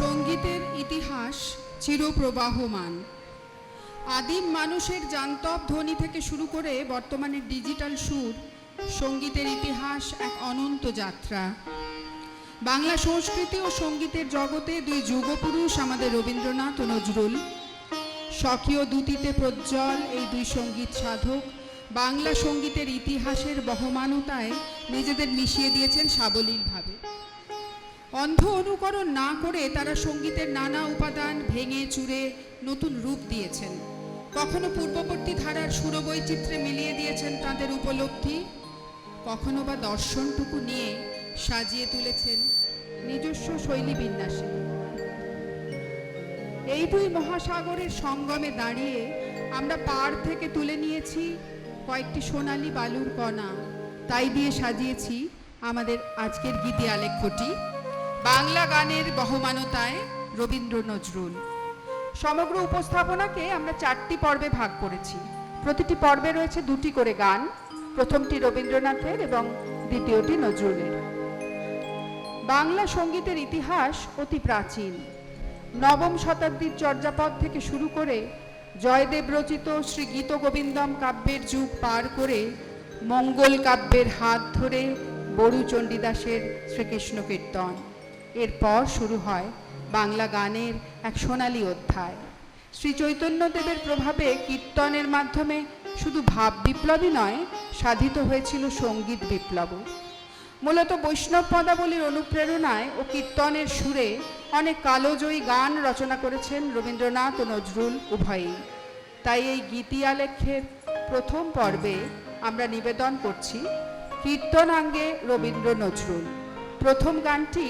সঙ্গীতের ইতিহাস চিরপ্রবাহমান। আদিম মানুষের জান্তব ধ্বনি থেকে শুরু করে বর্তমানের ডিজিটাল সুর, সঙ্গীতের ইতিহাস এক অনন্ত যাত্রা। বাংলা সংস্কৃতি ও সঙ্গীতের জগতে দুই যুগপুরুষ আমাদের রবীন্দ্রনাথ ও নজরুল। স্বকীয় দ্যুতিতে প্রজ্জ্বল এই দুই সঙ্গীত সাধক বাংলা সঙ্গীতের ইতিহাসের বহমানতায় নিজেদের মিশিয়ে দিয়েছেন সাবলীলভাবে। অন্ধ অনুকরণ না করে তারা সঙ্গীতের নানা উপাদান ভেঙে চুরে নতুন রূপ দিয়েছেন। কখনো পূর্ববর্তী ধারার সুরবৈচিত্র্যে মিলিয়ে দিয়েছেন তাদের উপলব্ধি, কখনো বা দর্শনটুকু নিয়ে সাজিয়ে তুলেছেন নিজস্ব শৈলী বিন্যাসে। এই দুই মহাসাগরের সঙ্গমে দাঁড়িয়ে আমরা পাড় থেকে তুলে নিয়েছি কয়েকটি সোনালী বালুর কণা, তাই দিয়ে সাজিয়েছি আমাদের আজকের গীতি আলেখ্যটি বাংলা গানের বহমানতায় রবীন্দ্র নজরুল। সমগ্র উপস্থাপনাকে আমরা 4টি পর্বে ভাগ করেছি। প্রতিটি পর্বে রয়েছে 2টি করে গান, প্রথমটি রবীন্দ্রনাথের এবং দ্বিতীয়টি নজরুলের। বাংলা সঙ্গীতের ইতিহাস অতি প্রাচীন। নবম শতাব্দীর চর্যাপদ থেকে শুরু করে জয়দেব রচিত শ্রী গীত গোবিন্দম কাব্যের যুগ পার করে মঙ্গল কাব্যের হাত ধরে বড়ু চণ্ডীদাসের শ্রীকৃষ্ণ কীর্তন, এরপর শুরু হয় বাংলা গানের এক সোনালী অধ্যায়। শ্রী চৈতন্যদেবের প্রভাবে কীর্তনের মাধ্যমে শুধু ভাব বিপ্লবী নয়, সাধিত হয়েছিল সঙ্গীত বিপ্লব। মূলত বৈষ্ণব পদাবলীর অনুপ্রেরণায় ও কীর্তনের সুরে অনেক কালজয়ী গান রচনা করেছেন রবীন্দ্রনাথ ও নজরুল উভয়ই। তাই এই গীতি আলেখ্যের প্রথম পর্বে আমরা নিবেদন করছি কীর্তনাঙ্গে রবীন্দ্র নজরুল। প্রথম গানটি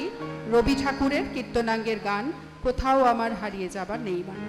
রবি ঠাকুরের কীর্তনাঙ্গের গান, কোথাও আমার হারিয়ে যাবার নেই মানে।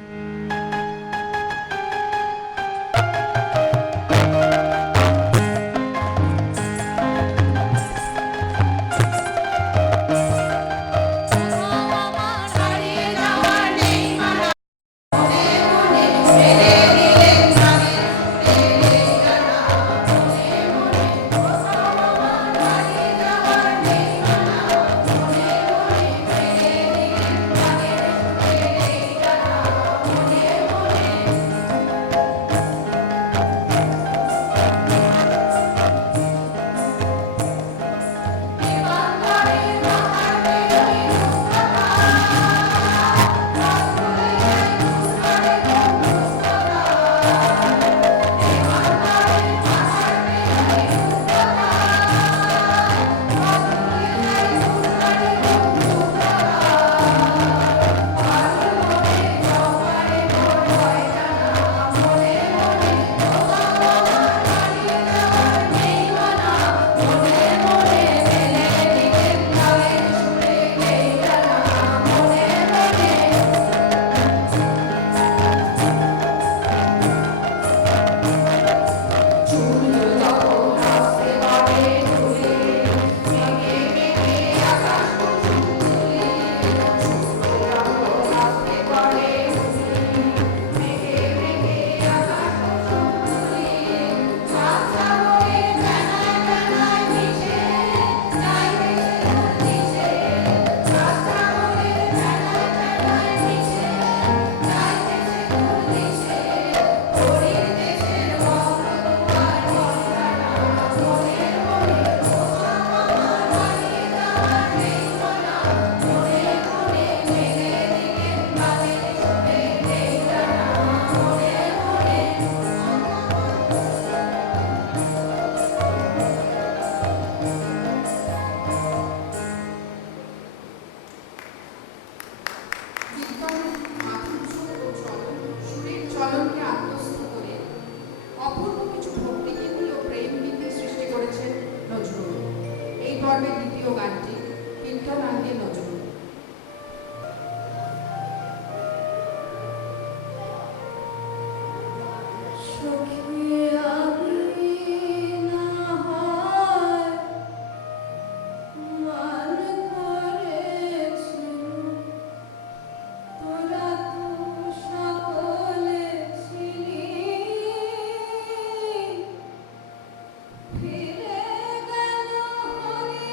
দ্বিতীয় গানটি কীর্তনাঙ্গে নজরুল। ফিরে গেল হরি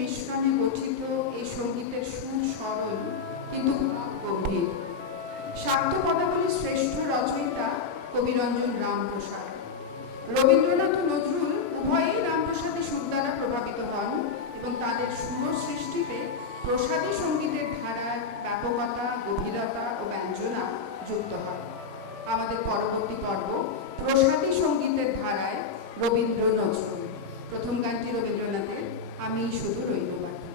মিশ্রণে গঠিত এই সঙ্গীতের সুর সরল কিন্তু ভাব গম্ভীর। শাক্ত পদাবলীর শ্রেষ্ঠ রচয়িতা কবিরঞ্জন রামপ্রসাদ। রবীন্দ্রনাথ ও নজরুল উভয়েই রামপ্রসাদের সুর দ্বারা প্রভাবিত হন এবং তাদের সুর সৃষ্টিতে প্রসাদী সঙ্গীতের ধারার ব্যাপকতা, গভীরতা ও ব্যঞ্জনা যুক্ত হয়। আমাদের পরবর্তী পর্ব প্রসাদী সঙ্গীতের ধারায় রবীন্দ্র নজরুল। প্রথম গানটি রবীন্দ্রনাথের আমি শুধু রইব বাকি।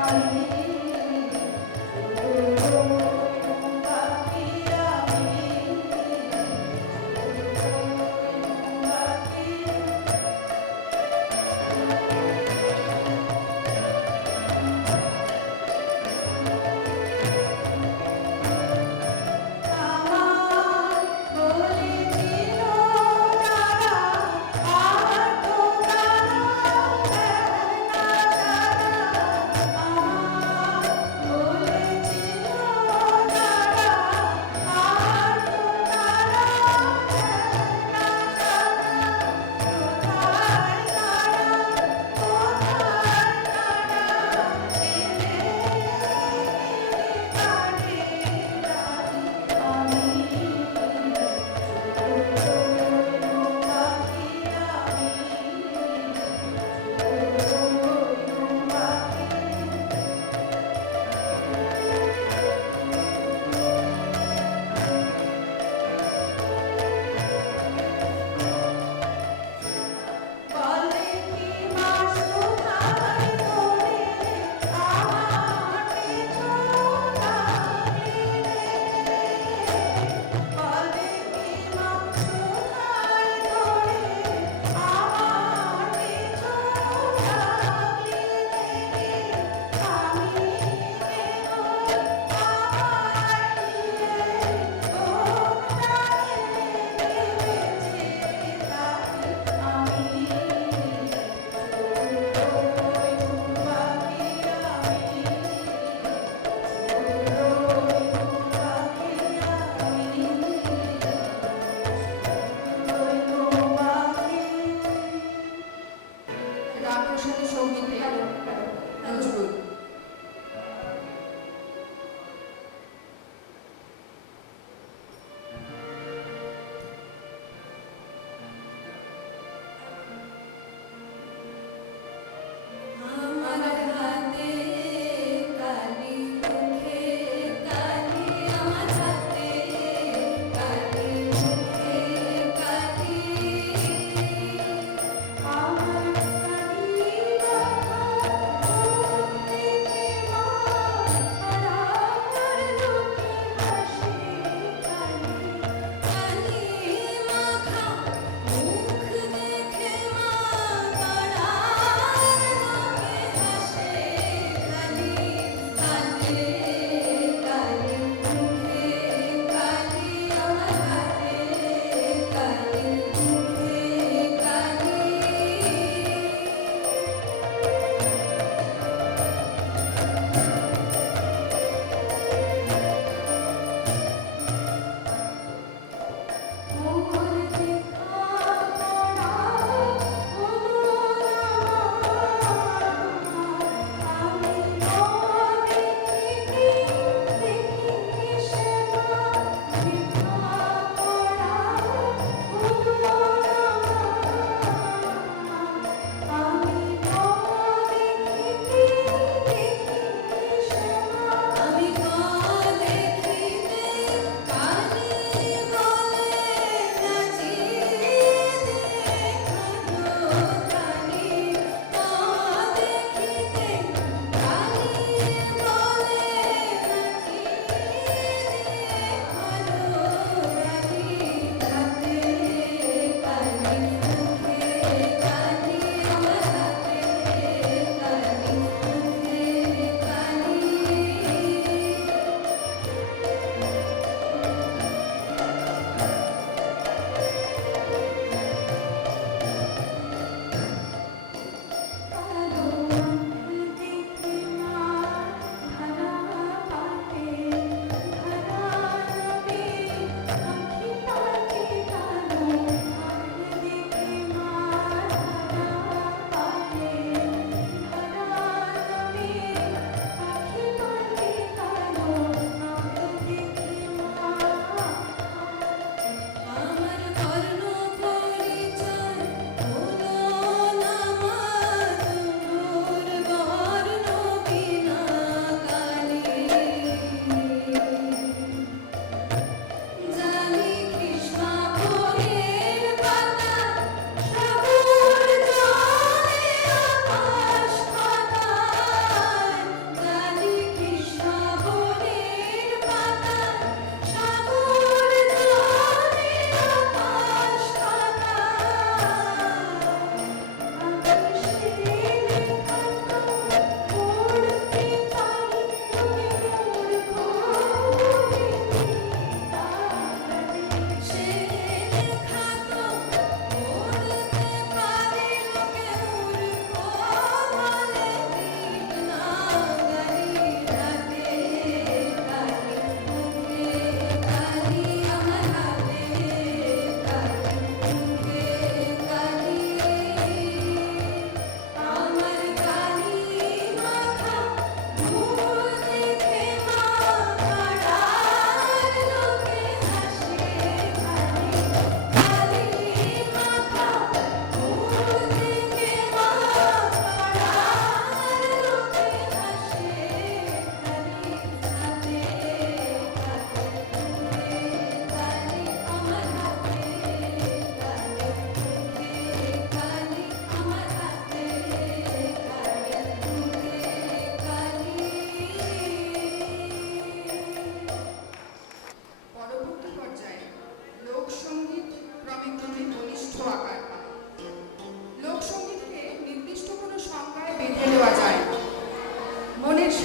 I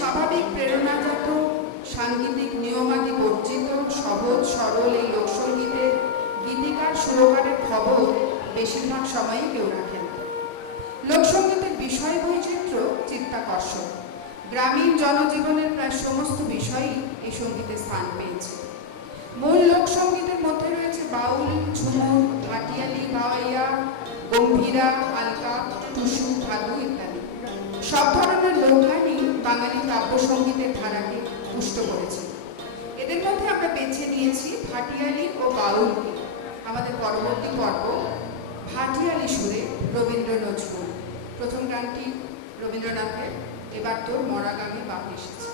স্বাভাবিক প্রেরণাজাত সাংগীতিক নিয়মাদি বর্জিত সহজ সরল এই লোকসঙ্গীতের গীতিকার সুরকারের খবর বেশিরভাগ সময়ই কেউ রাখে না। লোকসঙ্গীতের বিষয় বৈচিত্র্য চিত্তাকর্ষক। গ্রামীণ জনজীবনের প্রায় সমস্ত বিষয়ই এই সঙ্গীতে স্থান পেয়েছে। মূল লোকসঙ্গীতের মধ্যে রয়েছে বাউল, ঝুমুর, ভাটিয়ালি, গাওয়াইয়া, গম্ভীরা, আলকা, টুসু, ভাদু ইত্যাদি। সব ধরনের লোকগানই বাঙালি কাব্যসঙ্গীতের ধারাকে পুষ্ট করেছে। এদের মধ্যে আমরা বেছে নিয়েছি ভাটিয়ালি ও বাউলকে। আমাদের পরবর্তী পর্ব ভাটিয়ালি সুরে রবীন্দ্র নজরুল। প্রথম গানটি রবীন্দ্রনাথের এবার তোর মরা গানে বাপ এসেছে।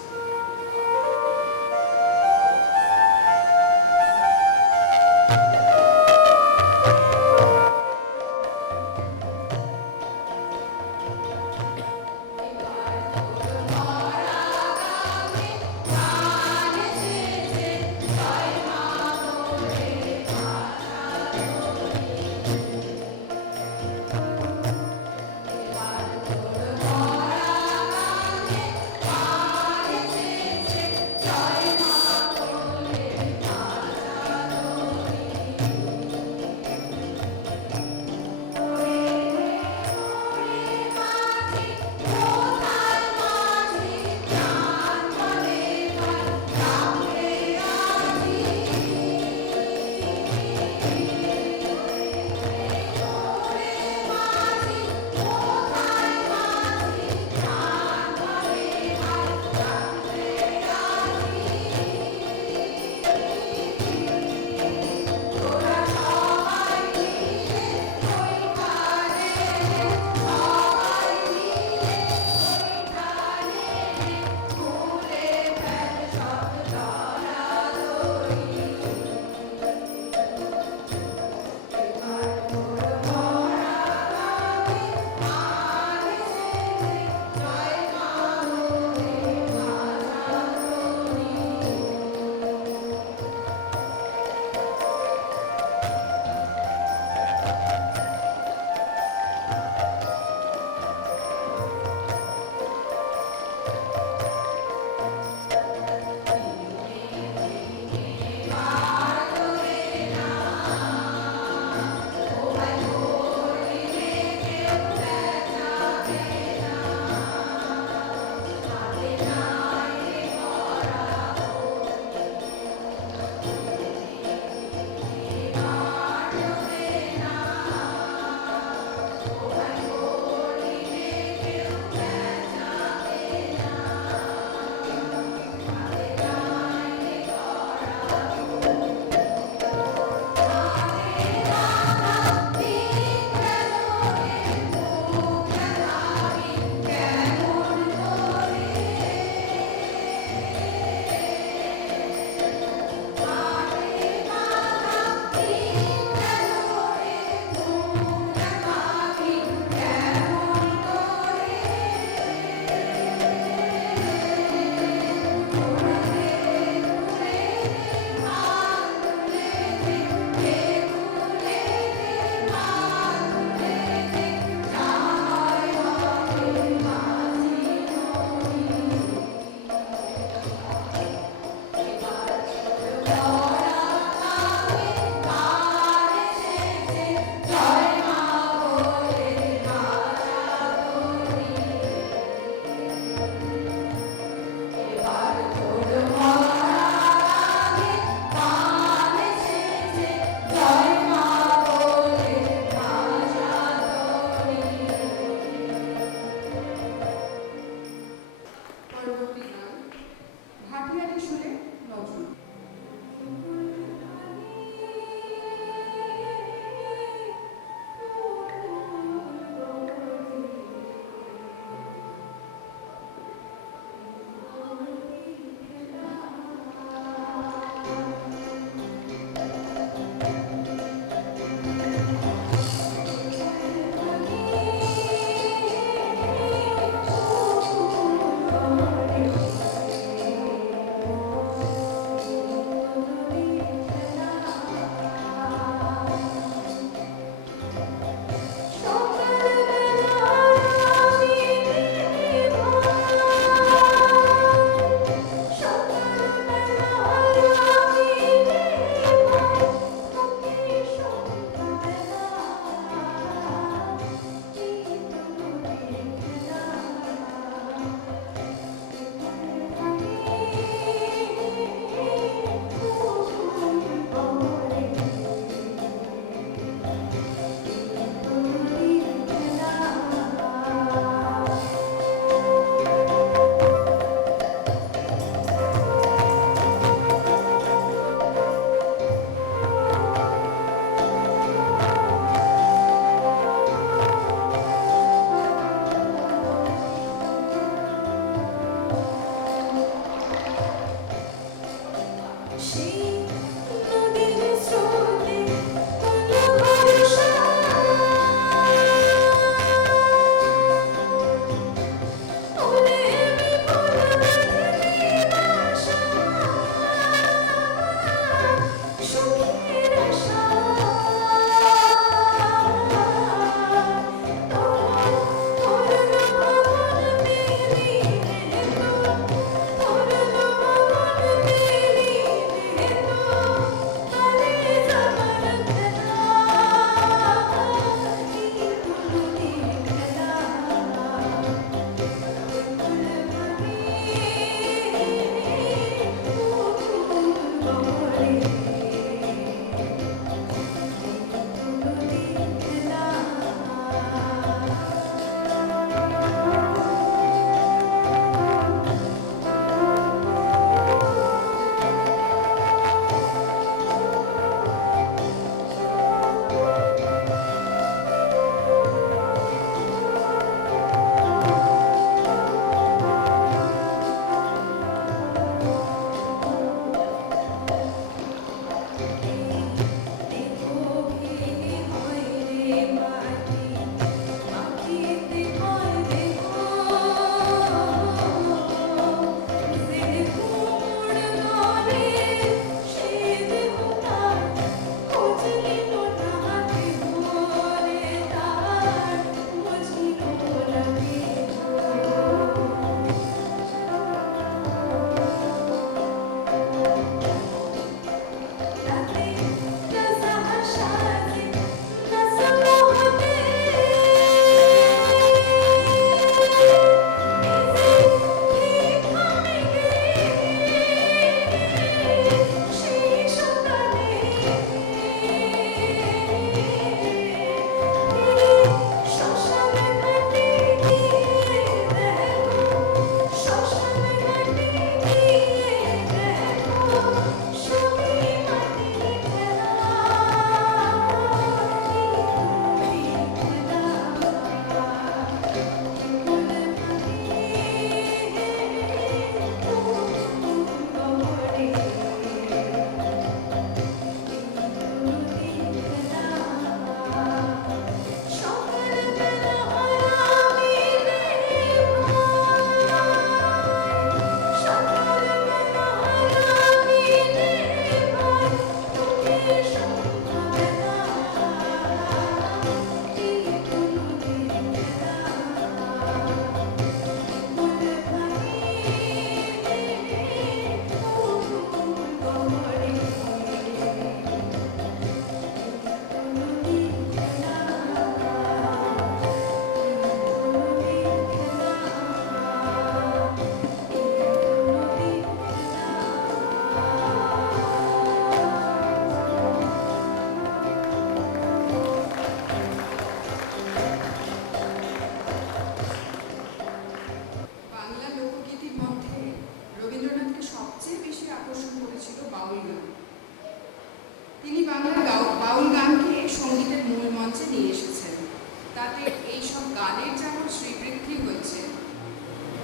তাতে এইসব গানের যেমন শ্রীবৃদ্ধি হয়েছে,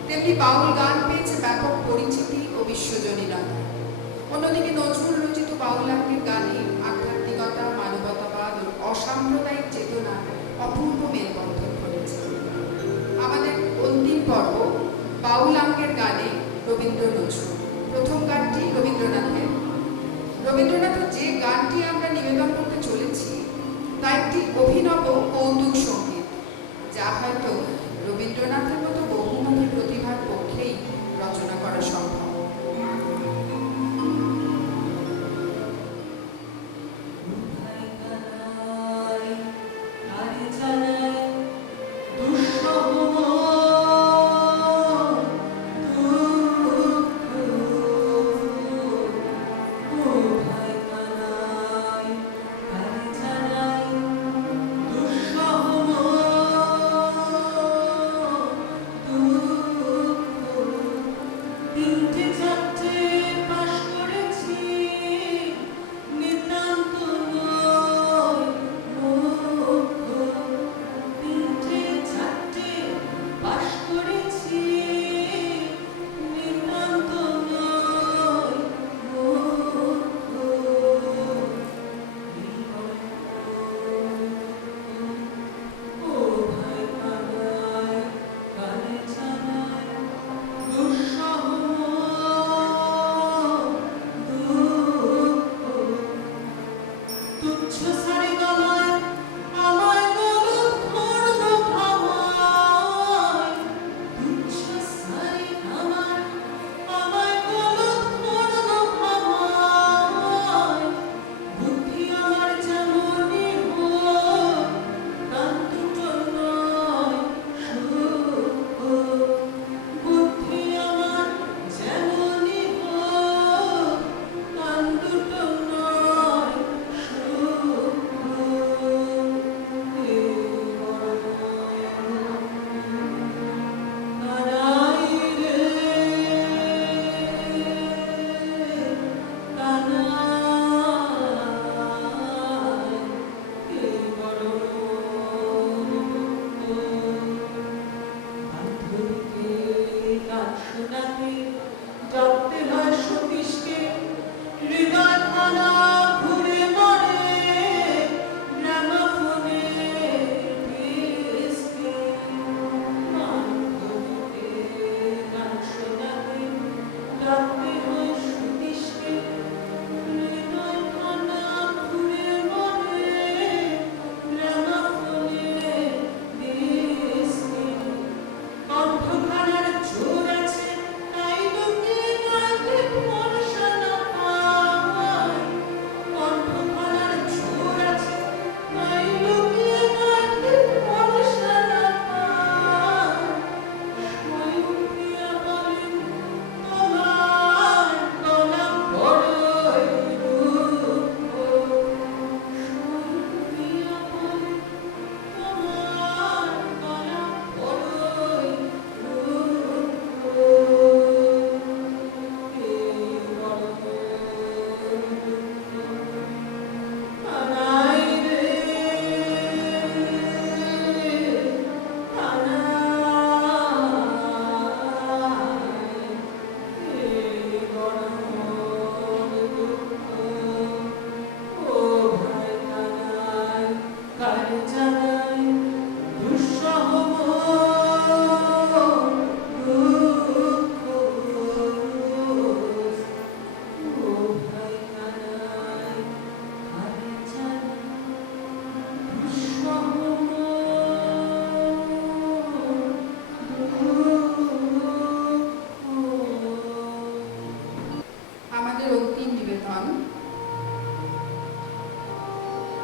তেমনি বাউল গান পেয়েছে ব্যাপক পরিচিতি ও বিশ্বজনীনতা। অন্যদিকে নজরুল রচিত বাউলাঙ্গের গানে আধ্যাত্মিকতা, মানবতাবাদ ও অসাম্প্রদায়িক চেতনা অপূর্ব মেলবন্ধন করেছে। আমাদের অন্তিম পর্ব বাউলাঙ্গের গানে রবীন্দ্র নজরুল। প্রথম গানটি রবীন্দ্রনাথের। রবীন্দ্রনাথের যে গানটি আমরা নিবেদন করতে চলেছি তা একটি অভিনব কৌতুক সঙ্গীত, যা হয়তো রবীন্দ্রনাথের মতো বহুমুখী প্রতিভার পক্ষেই রচনা করা সম্ভব।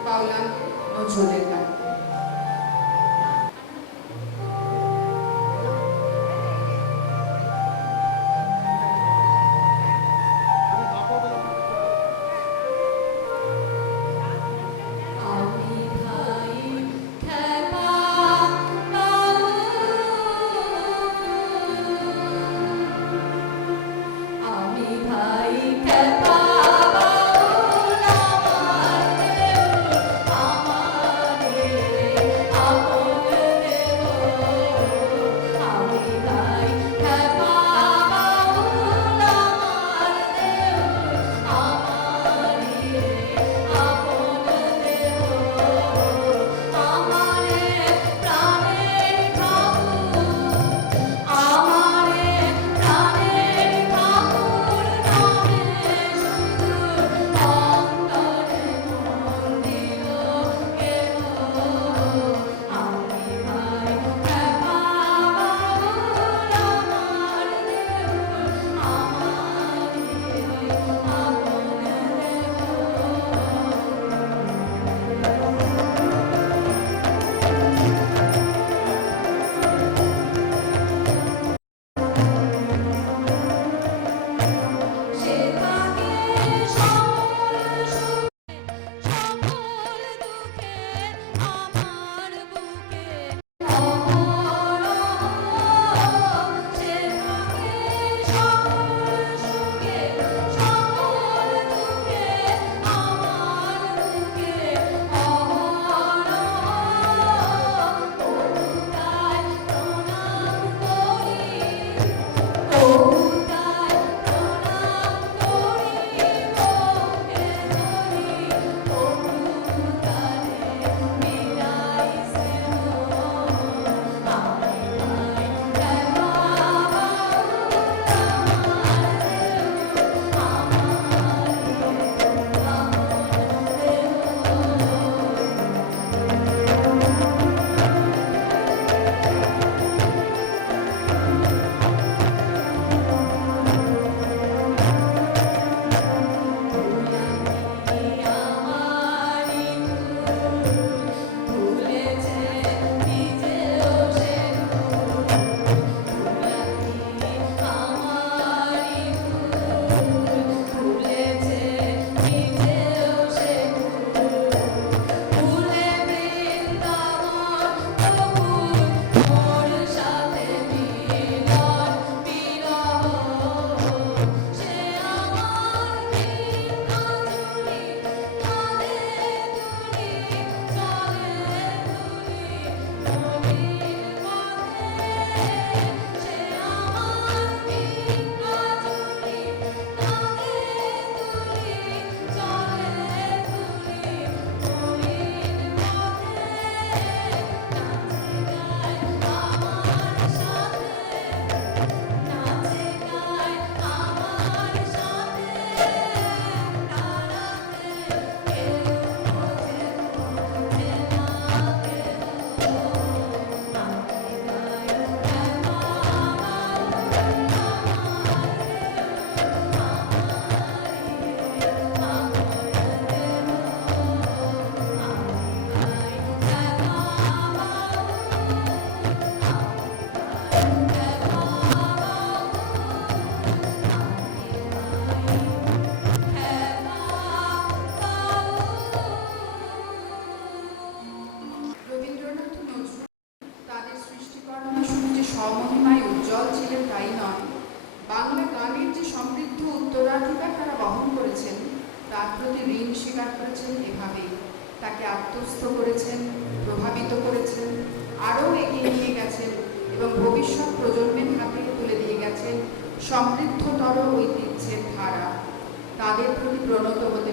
বাউলাঙ্গ নজরুলের গান। আমার স্বীকার করেছেন এভাবেই, তাকে আত্মস্থ করেছেন, প্রভাবিত করেছেন, আরও এগিয়ে নিয়ে গেছেন এবং ভবিষ্যৎ প্রজন্মের হাতে তুলে দিয়ে গেছেন সমৃদ্ধতর ঐতিহ্যের ধারা। তাদের প্রতি প্রণত হতে